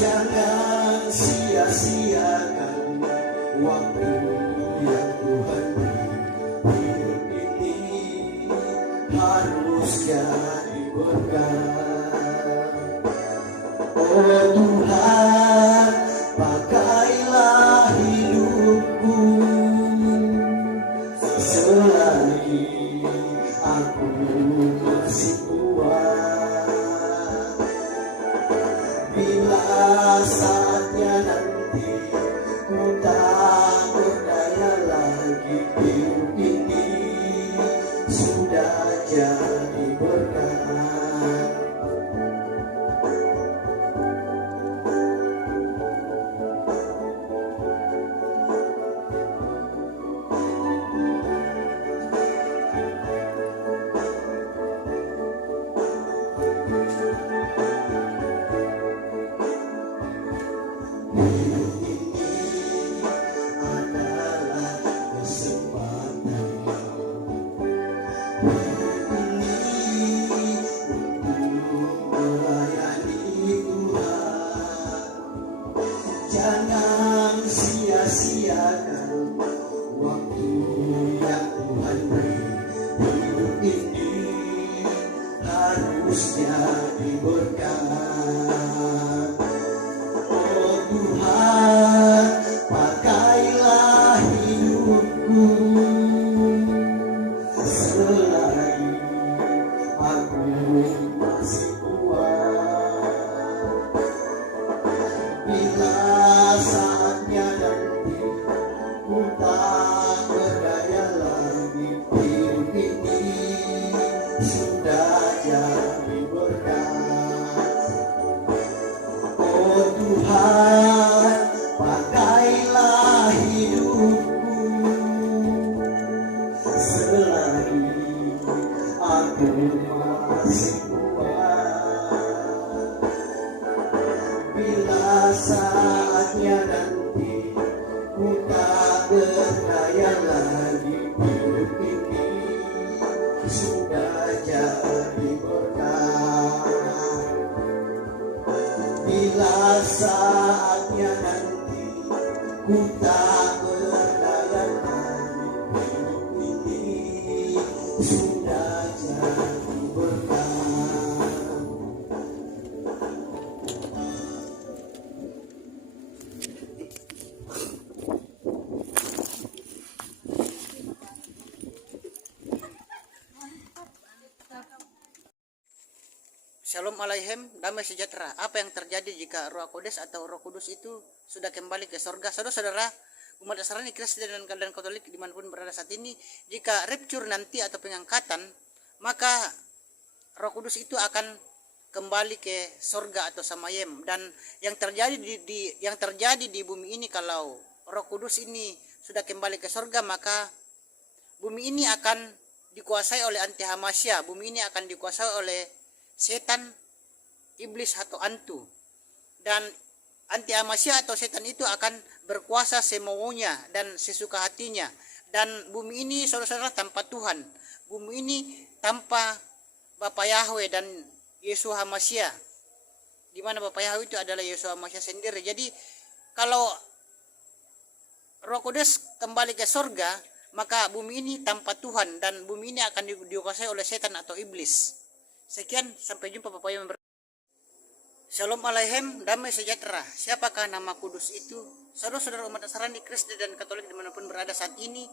Jangan sia-siakan waktu yang Tuhan beri. Hidup ini harus jadi berkah. Oh Tuhan, pakailah hidupku selagi aku masih kuat. Bila saatnya nanti ku tak berdaya lagi, hidup ini sudah jadi berkah. Jangan sia-siakan waktu yang Tuhan beri. Hidup ini harus jadi berkah. Oh Tuhan, pakailah hidupku selagi aku masih kuat. Bila saatnya nanti ku tak berdaya lagi, hidup ini sudah jadi berkah. Oh Tuhan, pakailah hidupku selagi aku masih kuat. Bila saatnya nanti ku tak berdaya lagi, hidup ini sudah jadi berkah. Bila saatnya nanti ku tak berdaya lagi, hidup ini sudah jadi berkah. Shalom Aleichem, damai sejahtera. Apa yang terjadi jika Roh Kudus atau Roh Kudus itu sudah kembali ke sorga? Saudara-saudara, umat Nasrani, Kristen dan Katolik dimanapun berada saat ini, jika rapture nanti atau pengangkatan, maka Roh Kudus itu akan kembali ke sorga atau samayem. Dan yang terjadi di bumi ini, kalau Roh Kudus ini sudah kembali ke sorga, maka bumi ini akan dikuasai oleh anti hamasya. Bumi ini akan dikuasai oleh setan, iblis atau antu, dan anti hamasya atau setan itu akan berkuasa semaunya dan sesuka hatinya. Dan bumi ini saudara-saudara tanpa Tuhan, bumi ini tanpa Bapa Yahweh dan Yesus Hamasya. di mana Bapa Yahweh itu adalah Yesus Masya sendiri. Jadi kalau Roh Kudus kembali ke surga, maka bumi ini tanpa Tuhan dan bumi ini akan dikuasai oleh setan atau iblis. Sekian, sampai jumpa Bapak Ibu. Shalom Aleichem, damai sejahtera. Siapakah nama kudus itu? Saudara-saudara umat Nasrani, Kristen dan Katolik dimanapun berada saat ini,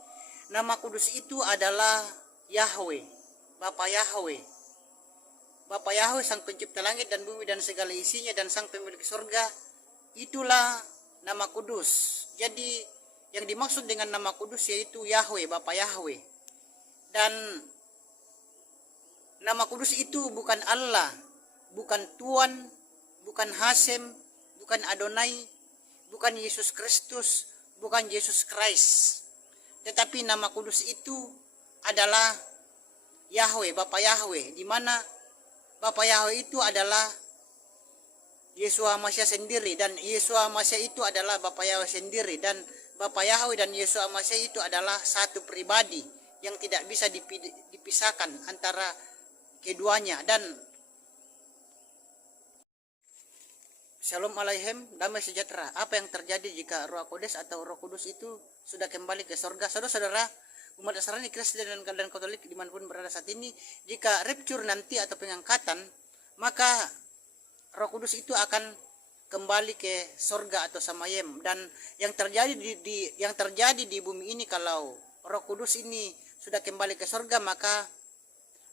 nama kudus itu adalah Yahweh, Bapa Yahweh. Bapa Yahweh, sang pencipta langit dan bumi dan segala isinya, dan sang pemilik surga. Itulah nama kudus. Jadi yang dimaksud dengan nama kudus yaitu Yahweh, Bapa Yahweh. Dan nama kudus itu bukan Allah, bukan Tuhan, bukan Hasem, bukan Adonai, bukan Yesus Kristus, bukan Yesus Christ. Tetapi nama kudus itu adalah Yahweh, Bapa Yahweh, di mana Bapa Yahweh itu adalah Yesus Masya sendiri, dan Yesus Masya itu adalah Bapa Yahweh sendiri, dan Bapa Yahweh dan Yesus Masya itu adalah satu pribadi yang tidak bisa dipisahkan antara keduanya. Dan Shalom Aleichem, damai sejahtera. Apa yang terjadi jika Roh Kudus atau Roh Kudus itu sudah kembali ke surga? Saudara-saudara umat Nasrani, Kristen dan Katolik dimanapun berada saat ini, jika rapture nanti atau pengangkatan, maka Roh Kudus itu akan kembali ke surga atau samayem. Dan yang terjadi di bumi ini, kalau Roh Kudus ini sudah kembali ke surga, maka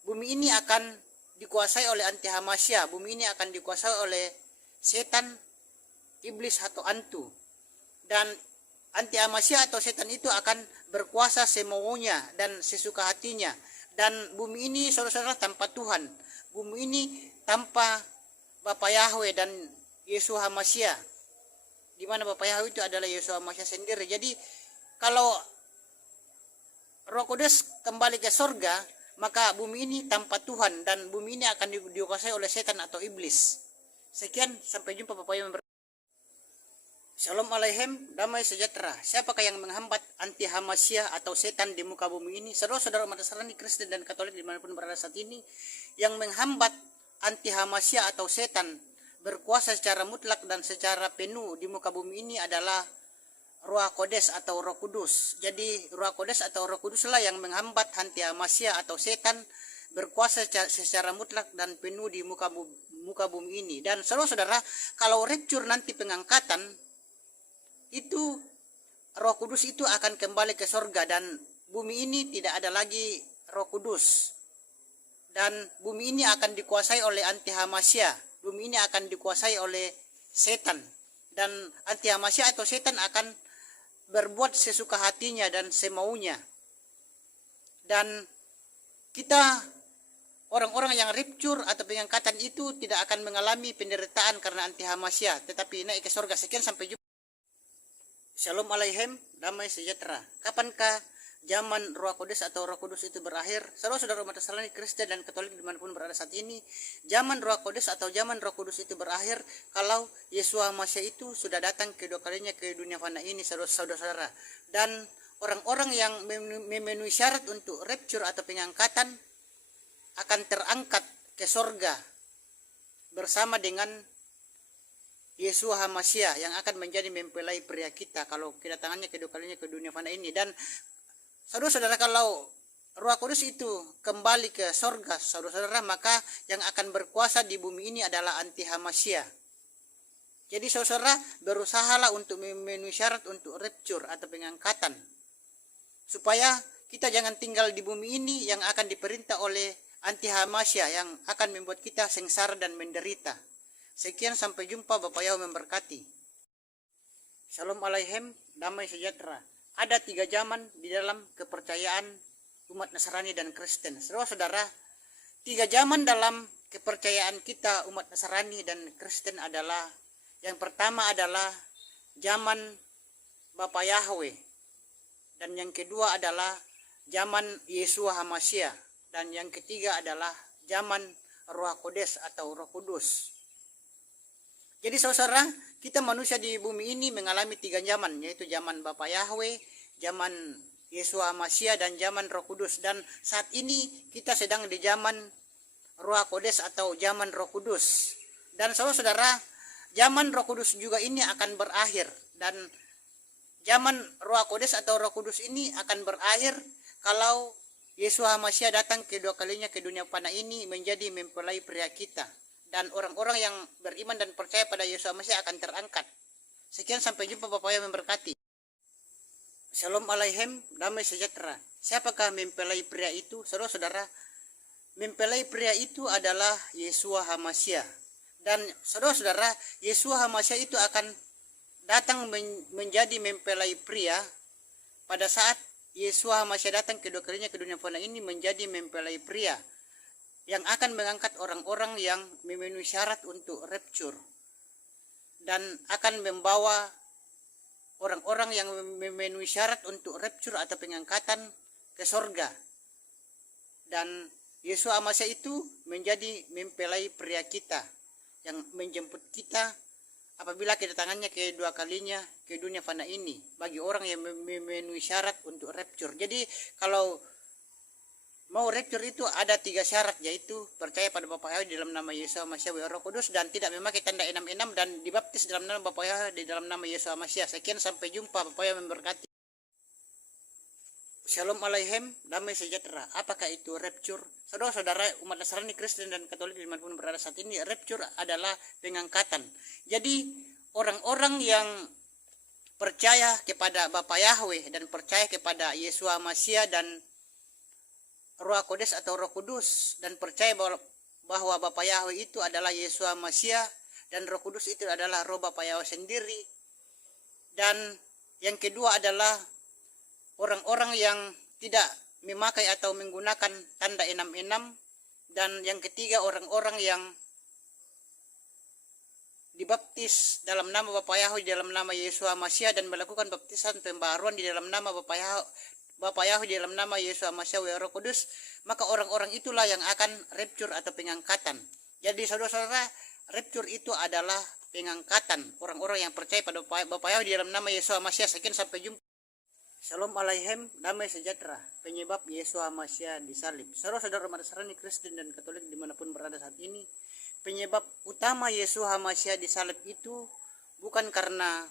bumi ini akan dikuasai oleh anti hamasya. Bumi ini akan dikuasai oleh setan, iblis atau antu. Dan anti hamasya atau setan itu akan berkuasa semaunya dan sesuka hatinya. Dan bumi ini saudara-saudara tanpa Tuhan. Bumi ini tanpa Bapa Yahweh dan Yesus Hamasya, di mana Bapa Yahweh itu adalah Yesus Hamasya sendiri. Jadi kalau Roh Kudus kembali ke surga, maka bumi ini tanpa Tuhan dan bumi ini akan dikuasai oleh setan atau iblis. Sekian, sampai jumpa Bapak Ibu. Shalom Aleichem, damai sejahtera. Siapakah yang menghambat anti hamasya atau setan di muka bumi ini? Saudara-saudara umat Nasrani, Kristen dan Katolik dimanapun berada saat ini, yang menghambat anti hamasya atau setan berkuasa secara mutlak dan secara penuh di muka bumi ini adalah Ruach Kodes atau Roh Kudus. Jadi Ruach Kodes atau Roh Kuduslah yang menghambat anti hamasya atau setan berkuasa secara mutlak dan penuh di muka bumi ini. Dan saudara-saudara, kalau rapture nanti pengangkatan, itu Roh Kudus itu akan kembali ke surga dan bumi ini tidak ada lagi Roh Kudus. Dan bumi ini akan dikuasai oleh anti hamasya. Bumi ini akan dikuasai oleh setan. Dan anti hamasya atau setan akan berbuat sesuka hatinya dan semaunya. Dan kita orang-orang yang rapture atau pengangkatan itu tidak akan mengalami penderitaan karena anti hamasya, tetapi naik ke surga. Sekian, sampai jumpa. Shalom Aleichem, damai sejahtera. Kapankah zaman Ruach Kudus atau Roh Kudus itu berakhir? Saudara-saudara umat Nasrani, Kristen dan Katolik dimanapun berada saat ini, zaman Ruach Kudus atau zaman Roh Kudus itu berakhir kalau Yesus Masya itu sudah datang kedua kalinya ke dunia fana ini, saudara-saudara. Dan orang-orang yang memenuhi syarat untuk rapture atau pengangkatan akan terangkat ke surga bersama dengan Yesus Hamasya yang akan menjadi mempelai pria kita kalau kedatangannya kedua kalinya ke dunia fana ini. Dan saudara-saudara, kalau Ruach Kudus itu kembali ke surga, saudara-saudara, maka yang akan berkuasa di bumi ini adalah anti hamasya. Jadi saudara, berusahalah untuk memenuhi syarat untuk rapture atau pengangkatan, supaya kita jangan tinggal di bumi ini yang akan diperintah oleh anti hamasya yang akan membuat kita sengsara dan menderita. Sekian, sampai jumpa. Bapak Yahweh memberkati. Shalom Aleichem, damai sejahtera. Ada 3 zaman di dalam kepercayaan umat Nasrani dan Kristen. Saudara-saudara, 3 zaman dalam kepercayaan kita umat Nasrani dan Kristen adalah, yang pertama adalah zaman Bapa Yahweh, dan yang kedua adalah zaman Yesus Hamasya, dan yang ketiga adalah zaman Ruach Kodes atau Roh Kudus. Jadi saudara, kita manusia di bumi ini mengalami 3 zaman, yaitu zaman Bapa Yahweh, zaman Yesus Hamasya, dan zaman Roh Kudus. Dan saat ini kita sedang di zaman Ruach Kodes atau zaman Roh Kudus. Dan saudara-saudara, zaman Roh Kudus juga ini akan berakhir, dan zaman Roh Kudus atau Roh Kudus ini akan berakhir kalau Yesus HaMasyiah datang kedua kalinya ke dunia fana ini menjadi mempelai pria kita, dan orang-orang yang beriman dan percaya pada Yesus HaMasyiah akan terangkat. Sekian, sampai jumpa. Bapak yang memberkati. Shalom Aleichem, damai sejahtera. Siapakah mempelai pria itu? Saudara-saudara, mempelai pria itu adalah Yesus HaMasyiah. Dan saudara-saudara, Yesus HaMasyiah itu akan datang menjadi mempelai pria pada saat Yesus HaMasyiah datang kedua kalinya ke dunia fana ini menjadi mempelai pria yang akan mengangkat orang-orang yang memenuhi syarat untuk rapture, dan akan membawa orang-orang yang memenuhi syarat untuk rapture atau pengangkatan ke sorga. Dan Yesus HaMasyiah itu menjadi mempelai pria kita yang menjemput kita apabila kedatangannya kedua kalinya ke dunia fana ini bagi orang yang memenuhi syarat untuk rapture. Jadi kalau mau rapture itu ada 3 syarat, yaitu percaya pada Bapa Yahweh di dalam nama Yesus HaMasyiah Roh Kudus, dan tidak memakai tanda 66, dan dibaptis dalam nama Bapa Yahweh di dalam nama Yesus HaMasyiah. Sekian, sampai jumpa. Bapa Yahweh memberkati. Shalom Aleichem, damai sejahtera. Apakah itu rapture? Saudara-saudara umat Nasrani, Kristen, dan Katolik dimanapun berada saat ini, rapture adalah pengangkatan. Jadi orang-orang yang percaya kepada Bapa Yahweh dan percaya kepada Yesus HaMasyiah dan Roh Kudus atau Roh Kudus, dan percaya bahwa Bapa Yahweh itu adalah Yesus HaMasyiah dan Roh Kudus itu adalah Roh Bapa Yahweh sendiri. Dan yang kedua adalah orang-orang yang tidak memakai atau menggunakan tanda 66, dan yang ketiga orang-orang yang dibaptis dalam nama Bapa Yahweh dalam nama Yesus HaMasyiah dan melakukan baptisan pembaharuan di dalam nama Bapa Yahweh di dalam nama Yesus HaMasyiah Roh Kudus, maka orang-orang itulah yang akan rapture atau pengangkatan. Jadi saudara-saudara, rapture itu adalah pengangkatan orang-orang yang percaya pada Bapa Yahweh di dalam nama Yesus HaMasyiah. Sekian, sampai jumpa. Shalom Aleichem, damai sejahtera. Penyebab Yesus HaMasyiah disalib. Saudara-saudara umat Nasrani, Kristen, dan Katolik dimanapun berada saat ini, penyebab utama Yesus HaMasyiah disalib itu bukan karena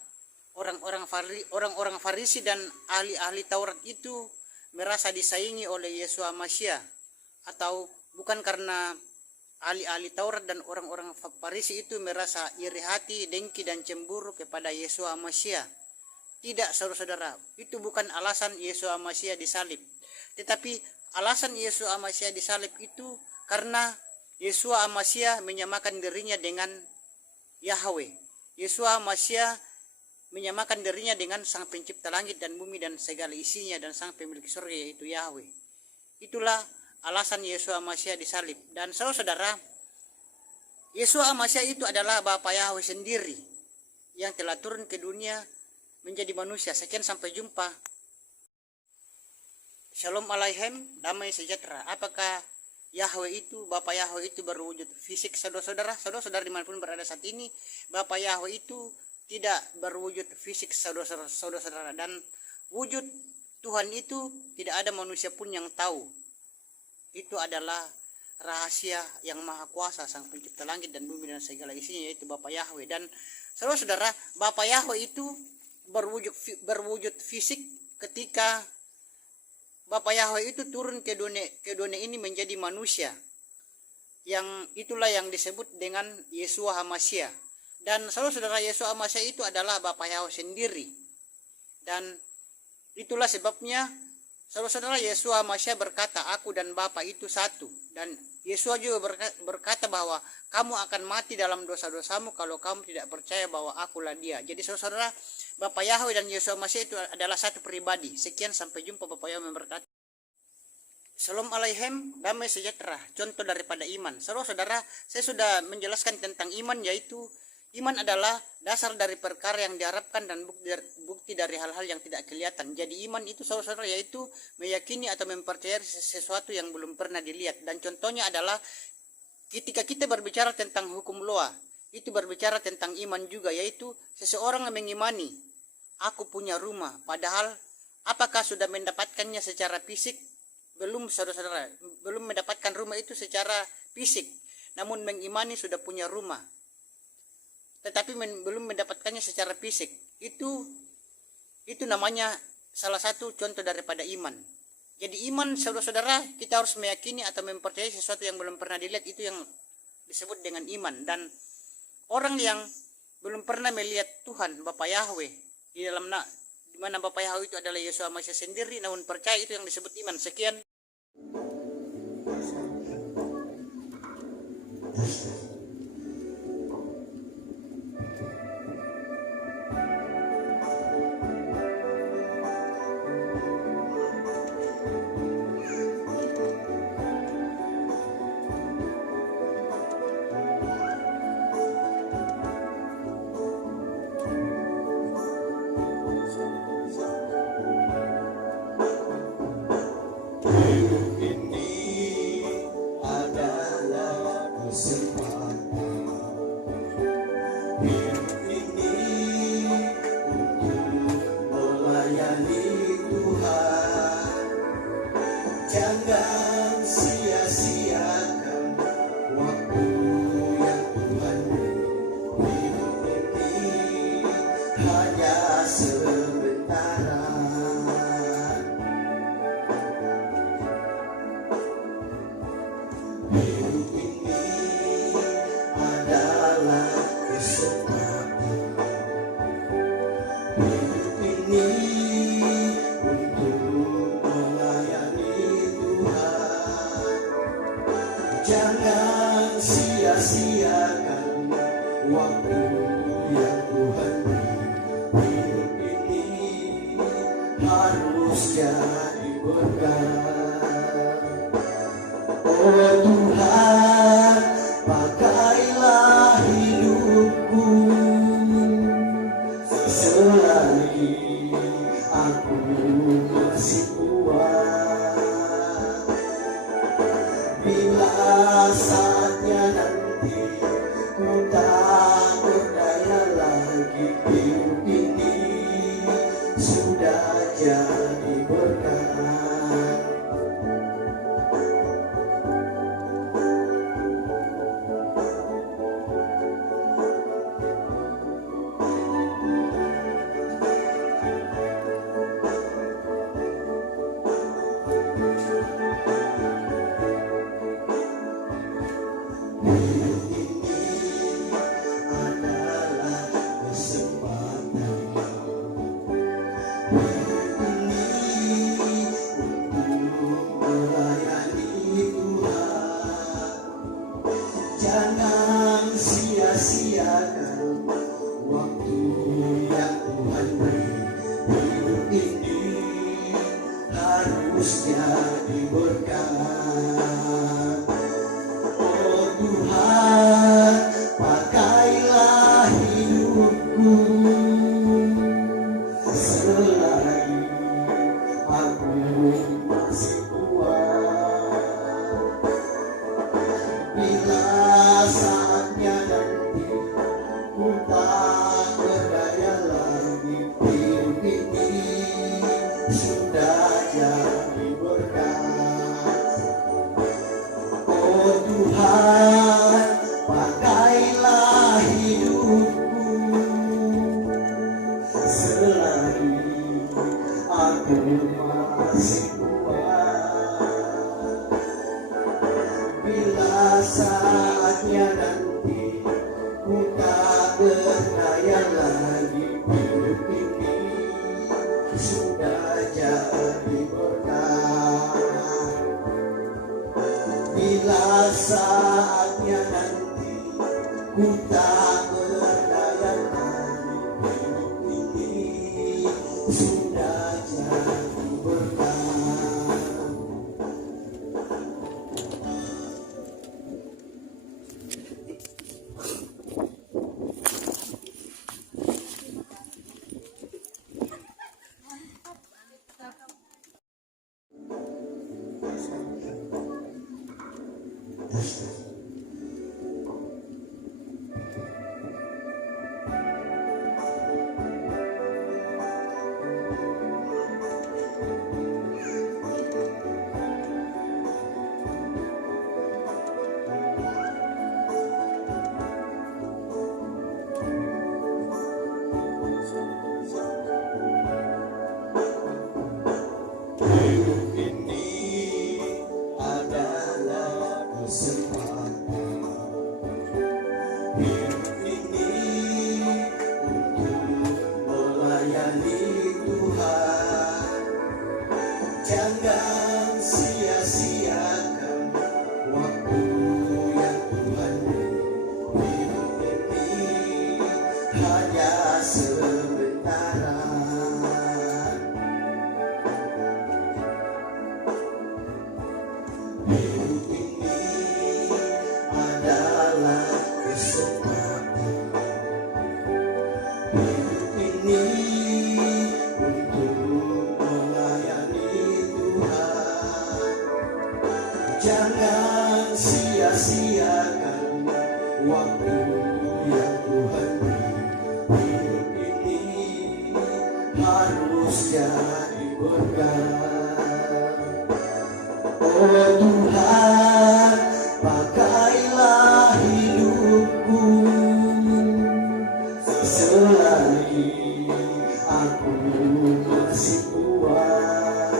orang-orang Farisi dan ahli-ahli Taurat itu merasa disaingi oleh Yesus HaMasyiah, atau bukan karena ahli-ahli Taurat dan orang-orang Farisi itu merasa iri hati, dengki, dan cemburu kepada Yesus HaMasyiah. Tidak, saudara-saudara, itu bukan alasan Yesus HaMasyiah disalib. Tetapi alasan Yesus HaMasyiah disalib itu karena Yesus HaMasyiah menyamakan dirinya dengan Yahweh. Yesus HaMasyiah menyamakan dirinya dengan Sang Pencipta langit dan bumi dan segala isinya, dan Sang Pemilik surga, yaitu Yahweh. Itulah alasan Yesus HaMasyiah disalib. Dan saudara-saudara, Yesus HaMasyiah itu adalah Bapa Yahweh sendiri yang telah turun ke dunia menjadi manusia. Sekian, sampai jumpa. Shalom Aleichem, damai sejahtera. Apakah Yahweh itu, Bapa Yahweh itu berwujud fisik? Saudara-saudara dimanapun berada saat ini, Bapa Yahweh itu tidak berwujud fisik, saudara-saudara. Dan wujud Tuhan itu tidak ada manusia pun yang tahu. Itu adalah rahasia yang maha kuasa, Sang Pencipta langit dan bumi dan segala isinya, yaitu Bapa Yahweh. Dan saudara-saudara, Bapa Yahweh itu berwujud fisik ketika Bapa Yahweh itu turun ke dunia ini menjadi manusia, yang itulah yang disebut dengan Yesus HaMasyiah. Dan saudara-saudara, Yesus HaMasyiah itu adalah Bapa Yahweh sendiri, dan itulah sebabnya saudara-saudara, Yesus HaMasyiah berkata, aku dan Bapa itu satu. Dan Yesus juga berkata bahwa kamu akan mati dalam dosa-dosamu kalau kamu tidak percaya bahwa akulah Dia. Jadi saudara-saudara, Bapa Yahweh dan Yesus HaMasyiah itu adalah satu pribadi. Sekian, sampai jumpa. Bapa Yahweh memberkati. Shalom Aleichem, damai sejahtera. Contoh daripada iman. Saudara-saudara, saya sudah menjelaskan tentang iman, yaitu iman adalah dasar dari perkara yang diharapkan dan bukti dari hal-hal yang tidak kelihatan. Jadi iman itu saudara-saudara yaitu meyakini atau mempercayai sesuatu yang belum pernah dilihat. Dan contohnya adalah ketika kita berbicara tentang hukum Noah, itu berbicara tentang iman juga, yaitu seseorang yang mengimani, aku punya rumah, padahal apakah sudah mendapatkannya secara fisik? Belum, saudara-saudara, belum mendapatkan rumah itu secara fisik, namun mengimani sudah punya rumah. tetapi belum mendapatkannya secara fisik. Itu namanya salah satu contoh daripada iman. Jadi iman, saudara-saudara, kita harus meyakini atau mempercayai sesuatu yang belum pernah dilihat, itu yang disebut dengan iman. Dan orang yang belum pernah melihat Tuhan Bapa Yahweh di mana Bapa Yahweh itu adalah Yesus Mesias sendiri, namun percaya, itu yang disebut iman. Sekian. Hidup ini adalah kesempatan. Hidup ini untuk melayani Tuhan. Jangan sia-siakan waktu yang Tuhan beri. Hidup ini hanya sementara. Hidup ini adalah kesempatan. Hidup ini untuk melayani Tuhan. Jangan sia-siakan waktu yang Tuhan beri. Hidup ini harus jadi berkat. Oh Tuhan, pakailah hidupku selagi aku masih kuat. Bila saatnya nanti ku tak berdaya lagi, hidup ini sudah jadi berkat. Jangan sia-siakan waktu yang Tuhan beri. Hidup ini harus jadi berkat. Oh Tuhan, pakailah hidupku selagi aku masih kuat. Bila saatnya nanti ku tak berdaya lagi, hidup ini sudah jadi berkat. Oh Tuhan, pakailah hidupku selagi aku masih kuat. Bila saatnya nanti ku tak berdaya lagi, hidup ini sudah jadi berkat. Bila saatnya nanti ku tak berdaya lagi, hidup ini sudah jadi berkat. hidup ini untuk melayani Tuhan. Jangan sia-siakan waktu yang Tuhan beri. Hidup ini hanya sementara. Hidup ini adalah kesempatan. Hidup ini untuk melayani Tuhan. Jangan sia-siakan waktu yang Tuhan beri. Hidup ini harus jadi berkah. Oh Tuhan, pakailah hidupku selagi aku masih kuat.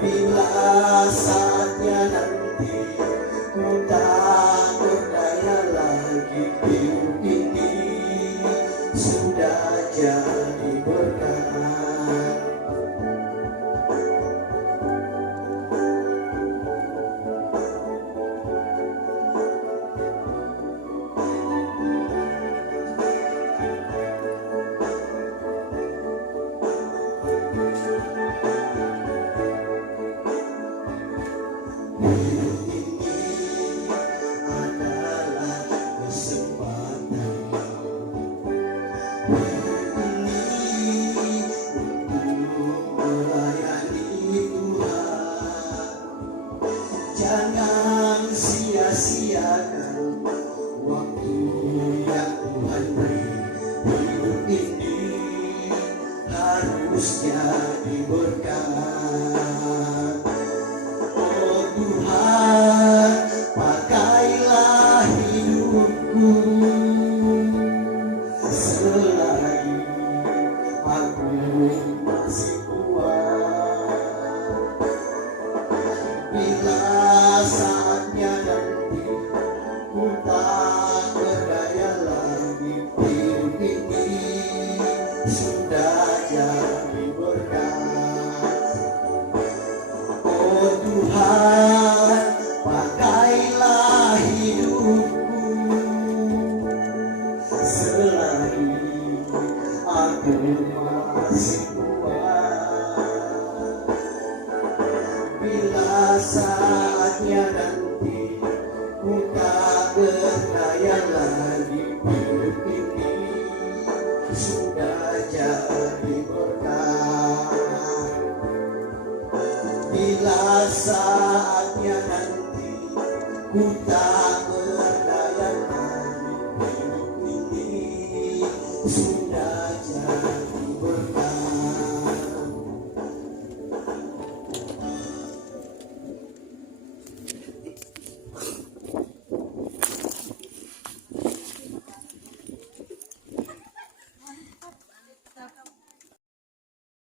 Bila saatnya nanti ku tak berdaya lagi, hidup ini sudah jadi berkah. Hidup ini adalah kesempatan. Hidup ini untuk melayani Tuhan. Jangan sia-siakan waktu yang Tuhan beri. Hidup ini harus jadi berkah. Oh Tuhan, pakailah hidupku selagi aku masih kuat. Bila saatnya nanti ku tak berdaya lagi, hidup ini sudah jadi berkah. Oh Tuhan, pakailah hidupku selagi aku masih kuat. Bila saatnya nanti ku tak berdaya lagi, hidup ini sudah jadi berkah. Bila saatnya nanti ku tak